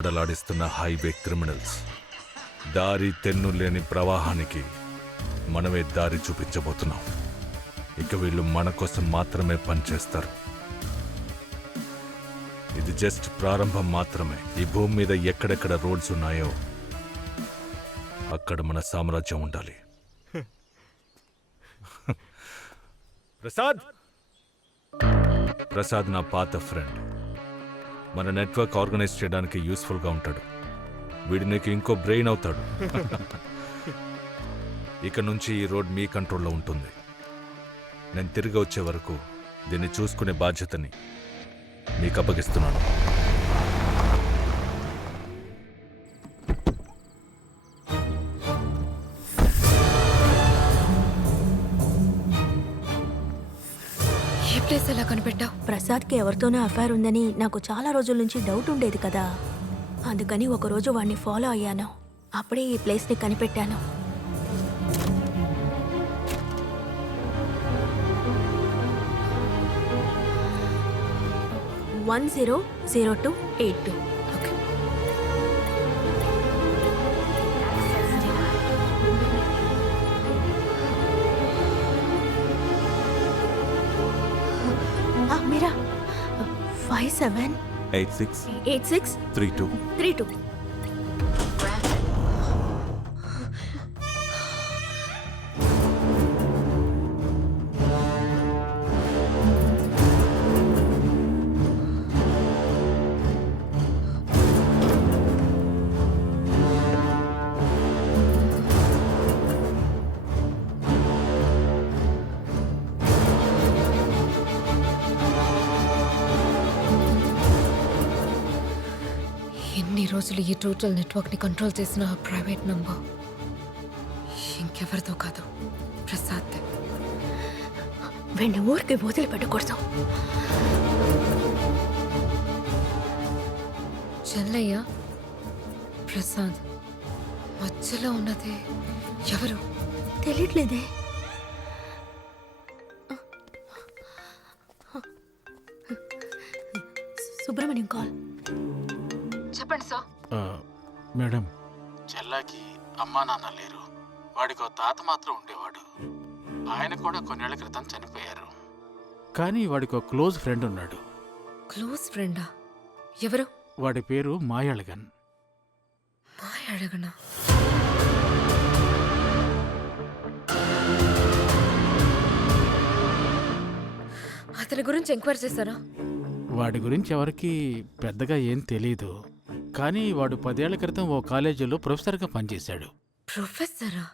ఆడిస్తున్న highway criminals. దారి తెన్ను లేని ప్రవాహానికి మనమే దారి చూపించబోతున్నాం. ఇక వీళ్ళు మన కోసం మాత్రమే పనిచేస్తారు. ఇది జస్ట్ ప్రారంభం మాత్రమే. ఈ భూమి మీద ఎక్కడెక్కడ రోడ్స్ ఉన్నాయో అక్కడ మన సామ్రాజ్యం ఉండాలి. ప్రసాద్ నా పాత ఫ్రెండ్. మన నెట్వర్క్ ఆర్గనైజ్ చేయడానికి యూస్ఫుల్గా ఉంటాడు. వీడు నీకు ఇంకో బ్రెయిన్ అవుతాడు. ఇక నుంచి ఈ రోడ్ మీ కంట్రోల్లో ఉంటుంది. నేను తిరిగి వచ్చే వరకు దీన్ని చూసుకునే బాధ్యతని మీకు అప్పగిస్తున్నాను. ఏ ప్లేస్ ఎలా కనిపెట్టావు? ప్రసాద్కి ఎవరితోనో అఫైర్ ఉందని నాకు చాలా రోజుల నుంచి డౌట్ ఉండేది కదా. అందుకని ఒకరోజు వాడిని ఫాలో అయ్యాను. అప్పుడే ఈ ప్లేస్ని కనిపెట్టాను. వన్ 100282. ఓకే. మీరా 57 86 86 32 32. ఎన్ని రోజులు ఈ టోటల్ నెట్వర్క్ ని కంట్రోల్ చేసిన ఆ ప్రైవేట్ నంబర్ ఇంకెవరితో కాదు, ప్రసాద్. వీడిని ఊరికి వదిలిపెట్టకూడదు. చెల్లయ్య, ప్రసాద్ మధ్యలో ఉన్నది ఎవరు? తెలియట్లేదే. సుబ్రహ్మణ్యం కాల్. చెప్పండి సార్. మేడం, చెల్లాకి అమ్మా నాన్న లేరు. వాడికి ఓ తాత మాత్రం ఉండేవాడు. ఆయన కూడా కొన్నేళ్ల క్రితం చనిపోయారు. కానీ వాడికి ఒక క్లోజ్ ఫ్రెండ్ ఉన్నాడు. క్లోజ్ ఫ్రెండా? ఎవరు? వాడి పేరు మాయళగన్. మాయ అడగనా? అతని గురించి ఎంక్వైరీ చేశారా? వాడి గురించి ఎవరికి పెద్దగా ఏం తెలీదు. కానీ వాడు 10 ఏళ్ల క్రితం ఓ కాలేజీలో ప్రొఫెసర్గా పనిచేశాడు. ప్రొఫెసరా?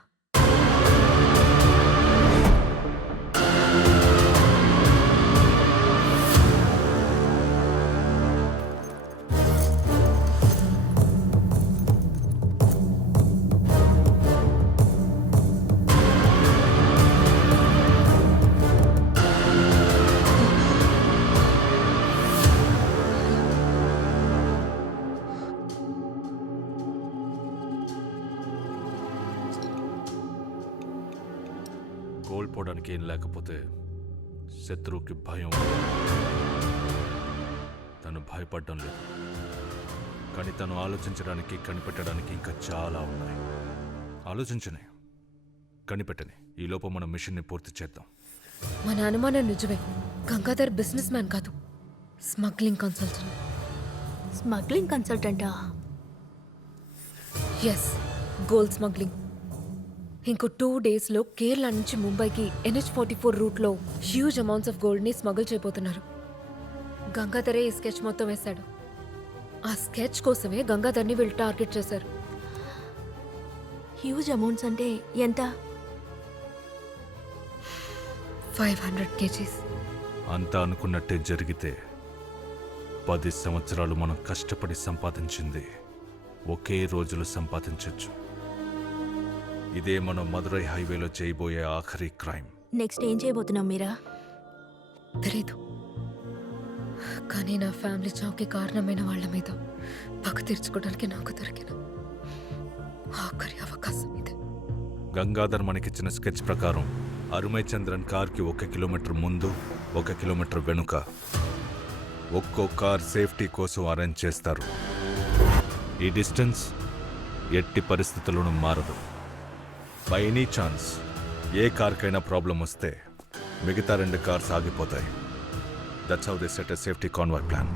కోల్పోవడానికి ఏం లేకపోతే శత్రువుకి భయం. తను భయపడడం లేదు, కానీ తను ఆలోచించడానికి, కనిపెట్టడానికి ఇంకా చాలా ఉన్నాయి. ఆలోచించని, కనిపెట్టని. ఈ లోపల మన మిషన్ని పూర్తి చేద్దాం. మన అనుమానం నిజమే. గంగాధర్ బిజినెస్ మ్యాన్ కాదు, స్మగ్లింగ్ కన్సల్టెంట్. స్మగ్లింగ్ కన్సల్టెంటా? Yes, gold smuggling. ఇంకో 2 డేస్లో కేరళ నుంచి ముంబైకి NH44 రూట్లో హ్యూజ్ అమౌంట్స్ ఆఫ్ గోల్డ్ని స్మగుల్ చేయబోతున్నారు. గంగాధరే ఈ స్కెచ్ మొత్తం వేశాడు. ఆ స్కెచ్ కోసమే గంగాధర్ని వీళ్ళు టార్గెట్ చేశారు. హ్యూజ్ అమౌంట్స్ అంటే ఎంత? 500 kgs. అంతా అనుకున్నట్టే జరిగితే 10 సంవత్సరాలు మనం కష్టపడి సంపాదించింది ఒకే రోజులో సంపాదించవచ్చు. ఇదే మనం మదురై హైవేలో చేయబోయే ఆఖరి క్రైమ్. నెక్స్ట్ ఏం చేయబోతున్నాం మీరా? తెలీదు, కానీ నా ఫ్యామిలీ చావుకి కారణమైన వాళ్ళ మీద పగ తీర్చుకోవడానికి నాకు దొరికిన ఆఖరి అవకాశం ఇది. గంగాధర్ మనకిచ్చిన స్కెచ్ ప్రకారం అరుమై చంద్రన్ కార్కి 1 కిలోమీటర్ ముందు, 1 కిలోమీటర్ వెనుక ఒక్కో కార్ సేఫ్టీ కోసం అరేంజ్ చేస్తారు. ఈ డిస్టెన్స్ ఎట్టి పరిస్థితుల్లోనూ మారదు. బై ఎనీ ఛాన్స్ ఏ కార్కైనా ప్రాబ్లం వస్తే మిగతా 2 కార్స్ ఆగిపోతాయి. That's how they set a safety convoy plan.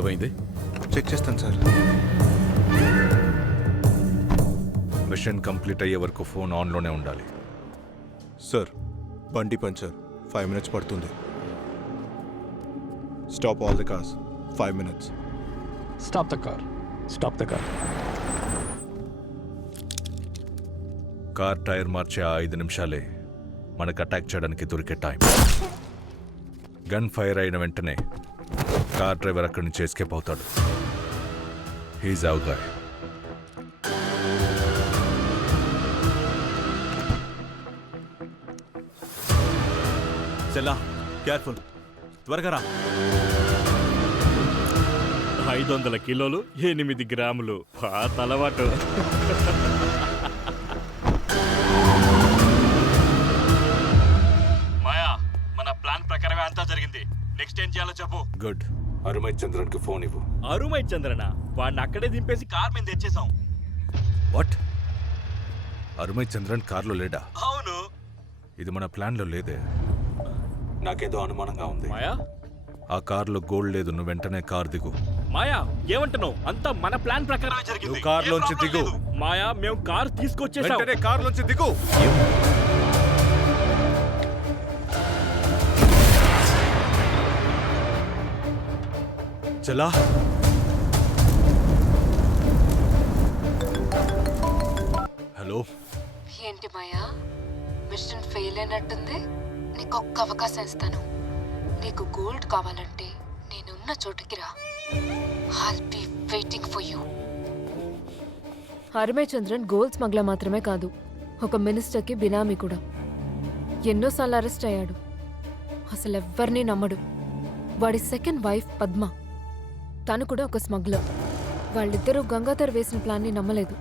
ఏమైంది? చెక్ చేస్తాను సార్. మిషన్ కంప్లీట్ అయ్యే వరకు ఫోన్ ఆన్లోనే ఉండాలి. సార్ బండి పంచర్ 5 minutes పడుతుంది. Stop all the cars 5 minutes. Stop the car. Stop the car. Car tyre మార్చే ఆ 5 నిమిషాలే మనకు అటాక్ చేయడానికి దొరికే టైం. గన్ ఫైర్ అయిన వెంటనే కార్ డ్రైవర్ అక్కడి నుంచి ఎస్కేప్ అవుతాడు. He's our guy. చెల్లా కేర్ఫుల్, త్వరగా రా. 500 కిలోలు 8 గ్రాములు పాత అలవాటు. మాయా, మన ప్లాన్ ప్రకారమే అంతా జరిగింది. నెక్స్ట్ ఏం చేయాలో చెప్పు. గుడ్. అరుమై చంద్రన్కి ఫోన్ ఇవ్వు. అరుమై చంద్రన వాడిని అక్కడే దింపేసి కార్ మీద తెచ్చేసాం. వాట్? అరుమై చంద్రన్ కార్లో లేడా? అవును. ఇది మన ప్లాన్లో లేదే. నాకేదో అనుమానంగా ఉంది. మాయా, ఆ కార్లో గోల్డ్ లేదు. నువ్వు వెంటనే కార్ దిగు. మాయా ఏమంటున్నావు? అంతా మన ప్లాన్ ప్రకారమే జరిగింది. నువ్వు కార్లోంచి ఏ ప్రాబ్లం దిగు. లేదు. మాయా, మేము కార్ తీసుకొచ్చేసాం. వెంటనే కార్లోంచి దిగు. చలా. హలో. ఏంటి మాయా, మిషన్ ఫెయిల్ అయినట్టుంది. నీకు ఒక్క అవకాశం ఇస్తాను. నీకు గోల్డ్ కావాలంటే నేనున్న చోటుకి రా. I'll be waiting for you. హరిమే చంద్రన్ గోల్డ్ స్మగ్లర్ మాత్రమే కాదు, ఒక మినిస్టర్కి బినామీ కూడా. ఎన్నోసార్లు అరెస్ట్ అయ్యాడు. అసలు ఎవ్వరినీ నమ్మడు. వాడి సెకండ్ వైఫ్ పద్మ, తను కూడా ఒక స్మగ్లర్. వాళ్ళిద్దరూ గంగాధర్ వేసిన ప్లాన్ని నమ్మలేదు.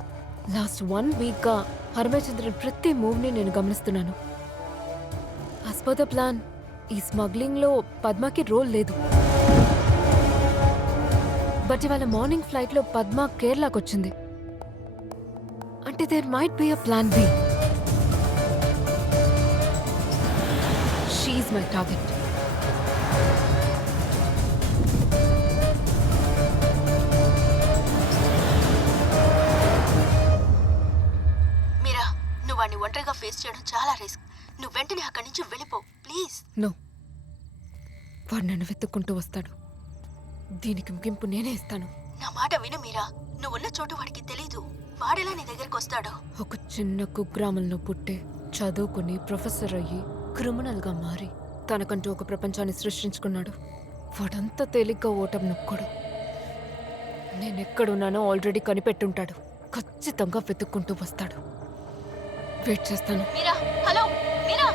లాస్ట్ 1 weekగా హరిమచంద్రన్ ప్రతి మూవ్ని నేను గమనిస్తున్నాను. యాజ్ పర్ ద ప్లాన్ ఈ స్మగ్లింగ్లో పద్మకి రోల్ లేదు. బట్ ఇవాళ మార్నింగ్ ఫ్లైట్లో పద్మ కేరళకు వచ్చింది. అంటే there might be a plan B. She's my target. వాడిని ఒంటరిగా ఫేస్ చేయడం చాలా రిస్క్. నువ్వు వెంటనే అక్కడి నుంచి వెళ్ళిపో ప్లీజ్. నో, వాడు నన్ను వెతుక్కుంటూ వస్తాడు. దీనికి ముగింపు నేనే ఇస్తాను. నా మాట విను మీరా, నువ్వున్న చోటు వాడికి తెలీదు. వాడెలా నీ దగ్గరికి వస్తాడు? ఒక చిన్న కుగ్రామంలో పుట్టే, చదువుకుని ప్రొఫెసర్ అయ్యి క్రిమినల్గా మారి తనకంటూ ఒక ప్రపంచాన్ని సృష్టించుకున్నాడు. వాడంతా తేలిగ్గా ఓటం నొక్కడు. నేనెక్కడున్నానో ఆల్రెడీ కనిపెట్టుంటాడు. ఖచ్చితంగా వెతుక్కుంటూ వస్తాడు. వెయిట్ చేస్తాను. మీరా, హలో మీరా.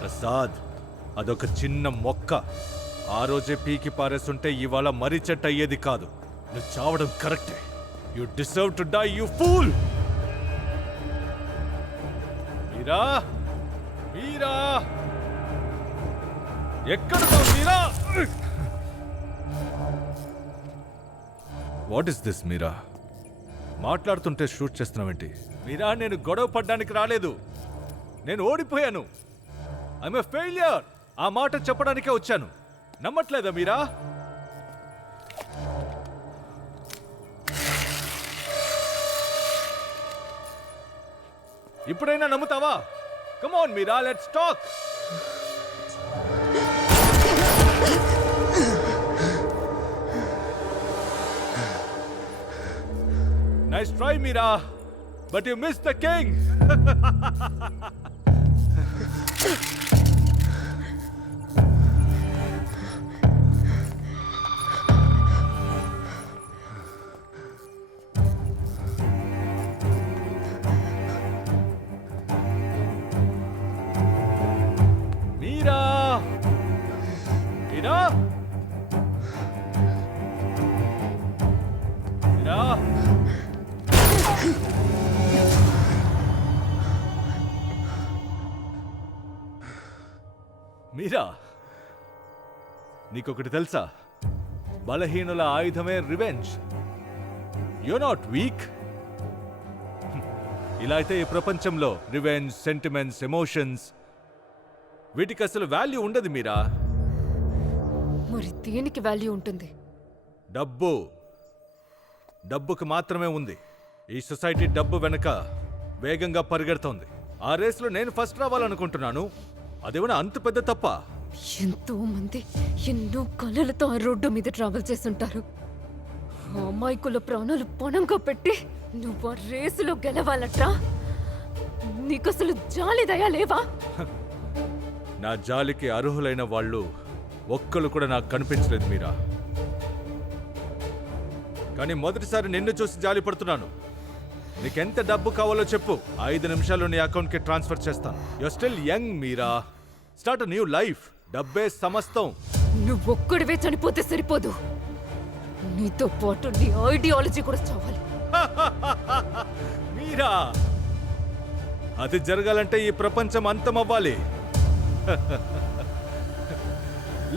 ప్రసాద్, అదొక చిన్న మొక్క. ఆ రోజే పీకి పారేస్తుంటే ఇవాళ మరీ చెట్టు అయ్యేది కాదు. నువ్వు చావడం కరెక్టే. You deserve to die, you fool. Meera, Meera, ఎక్కడున్నావు Meera? What is this Meera? మాట్లాడుతుంటే షూట్ చేస్తున్నావేంటి? మీరా, నేను గొడవ పడ్డానికి రాలేదు. నేను ఓడిపోయాను. I'm a failure. ఆ మాట చెప్పడానికే వచ్చాను. నమ్మట్లేదా మీరా? ఇప్పుడైనా నమ్ముతావా? Come on Meera, let's talk. Nice try Meera, but you miss the king. Meera Meera Meera నీకొకటి తెలుసా, బలహీనుల ఆయుధమే రివెంజ్. You not weak. ఇలా అయితే ఈ ప్రపంచంలో రివెంజ్, సెంటిమెంట్స్, ఎమోషన్స్ వీటికి అసలు వాల్యూ ఉండదు మీరా. మరి దేనికి వాల్యూ ఉంటుంది? డబ్బు. డబ్బుకు మాత్రమే ఉంది. ఈ సొసైటీ డబ్బు వెనక వేగంగా పరిగెడుతోంది. ఆ రేసులో నేను ఫస్ట్ రావాలనుకుంటున్నాను. అదేమన్నా అంత పెద్ద తప్ప? ఎంతో మంది ఎన్నో కళలతో ఆ రోడ్డు మీద ట్రావెల్ చేస్తుంటారు. ఆ అమాయకుల ప్రాణాలు పణంగా పెట్టి నువ్వు ఆ రేసులో గెలవాలట్రా? నీకసలు జాలి దయా లేవా? నా జాలికి అర్హులైన వాళ్ళు ఒక్కరు కూడా నాకు కనిపించలేదు మీరా. కానీ మొదటిసారి నిన్ను చూసి జాలి పడుతున్నాను. నీకెంత డబ్బు కావాలో చెప్పు, 5 నిమిషాల్లో నీ అకౌంట్కి ట్రాన్స్ఫర్ చేస్తాను. You still young Meera. Start new life. డబ్బే సమస్తం. నువ్వొక్కడివే చనిపోతే సరిపోదు, నీతో పాటు నీ ఐడియాలజీ కూడా చావాలి. మీరా, అది జరగాలంటే ఈ ప్రపంచం అంతమవ్వాలి.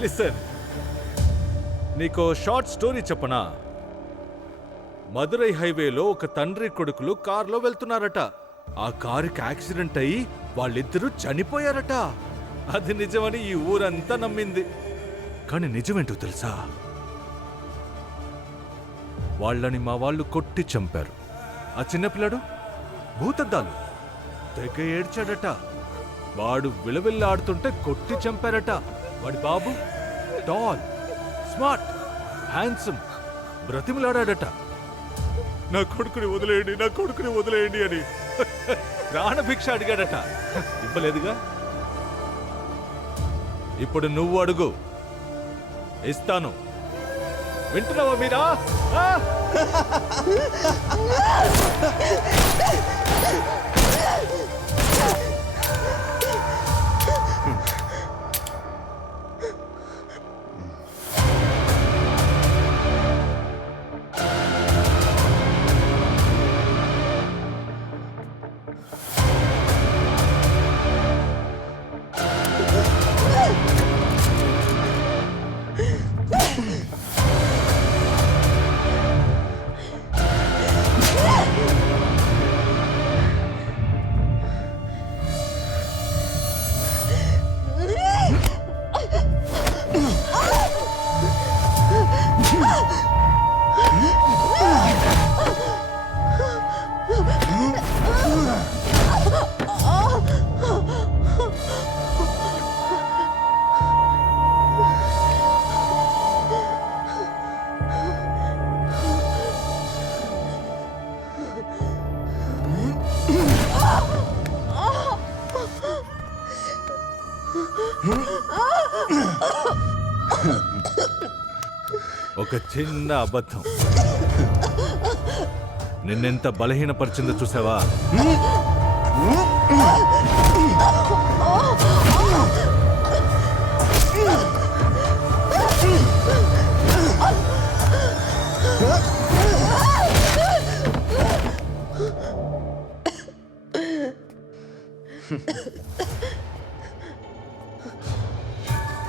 లిసన్, నీకో షార్ట్ స్టోరీ చెప్పనా? మదురై హైవేలో ఒక తండ్రి కొడుకులు కారులో వెళ్తున్నారట. ఆ కారుకి యాక్సిడెంట్ అయి వాళ్ళిద్దరూ చనిపోయారట. అది నిజమని ఈ ఊరంతా నమ్మింది. కానీ నిజమేంటో తెలుసా? వాళ్ళని మా వాళ్ళు కొట్టి చంపారు. ఆ చిన్నపిల్లాడు భూతద్దాలు తెగ ఏడ్చాడట. వాడు విలవిల్లాడుతుంటే కొట్టి చంపారట. వాడి బాబు టాల్, స్మార్ట్, హ్యాండ్సమ్ బ్రతిమలాడాడట. నా కొడుకుని వదిలేయండి, నా కొడుకుని వదిలేయండి అని ప్రాణభిక్ష అడిగాడట. ఇవ్వలేదుగా. ఇప్పుడు నువ్వు అడుగు, ఇస్తాను. వింటున్నావా మీరా? ఒక చిన్న అబద్ధం నిన్నెంత బలహీనపరిచిందో చూసావా?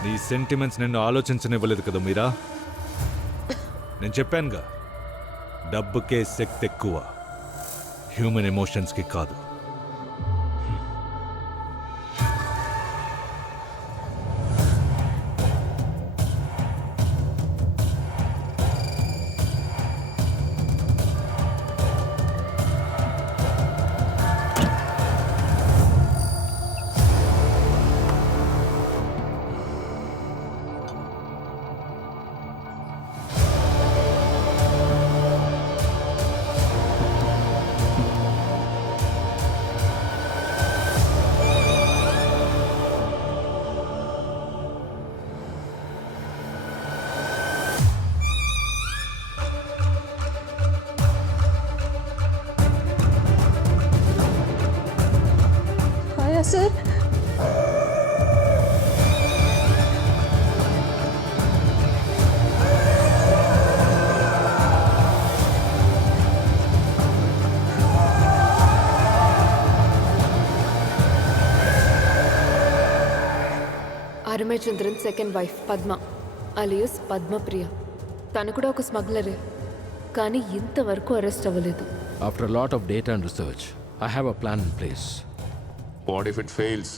నీ సెంటిమెంట్స్ నిన్ను ఆలోచించనివ్వలేదు కదా మీరా. నేను చెప్పానుగా, డబ్బుకే శక్తి ఎక్కువ, హ్యూమన్ ఎమోషన్స్కి కాదు. आया सर। అరుమేచంద్రన్ second wife Padma alias Padmapriya. తను కూడా ఒక స్మగ్లరే, కానీ ఇంతవరకు అరెస్ట్ అవ్వలేదు. After a lot of data and research, I have a plan in place. What if it fails?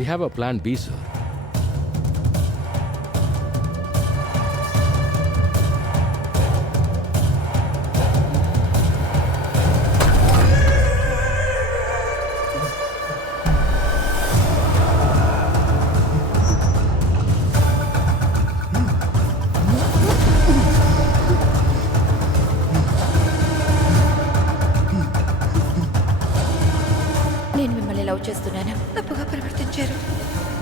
We have a plan B, sir. నేను మిమ్మల్ని లవ్ చేస్తున్నాను. తప్పుగా ప్రవర్తించారు.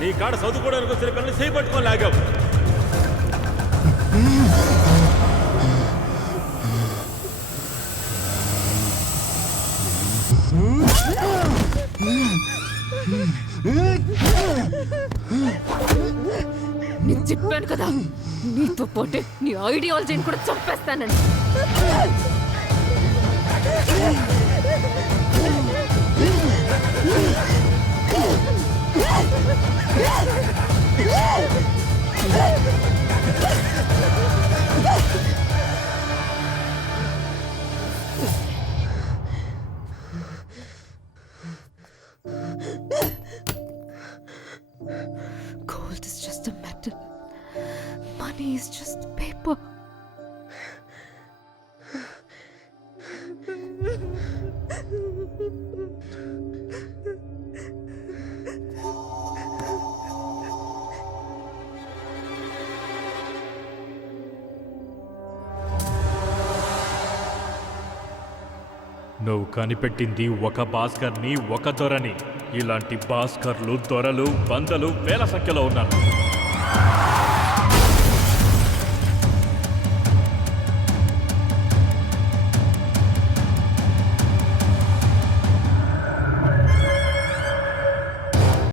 నీ కాడ చదువుకోవడానికి వచ్చిన పిల్లల్ని చేయి పట్టుకొని లాగావు. నేను చెప్పాను కదా, నీతో పోతే నీ ఐడియాలజీని కూడా చంపేస్తానని. Gold is just a metal. Money is just paper. నువ్వు కనిపెట్టింది ఒక భాస్కర్ని, ఒక దొరని. ఇలాంటి భాస్కర్లు, దొరలు, బందలు వేల సంఖ్యలో ఉన్నారు.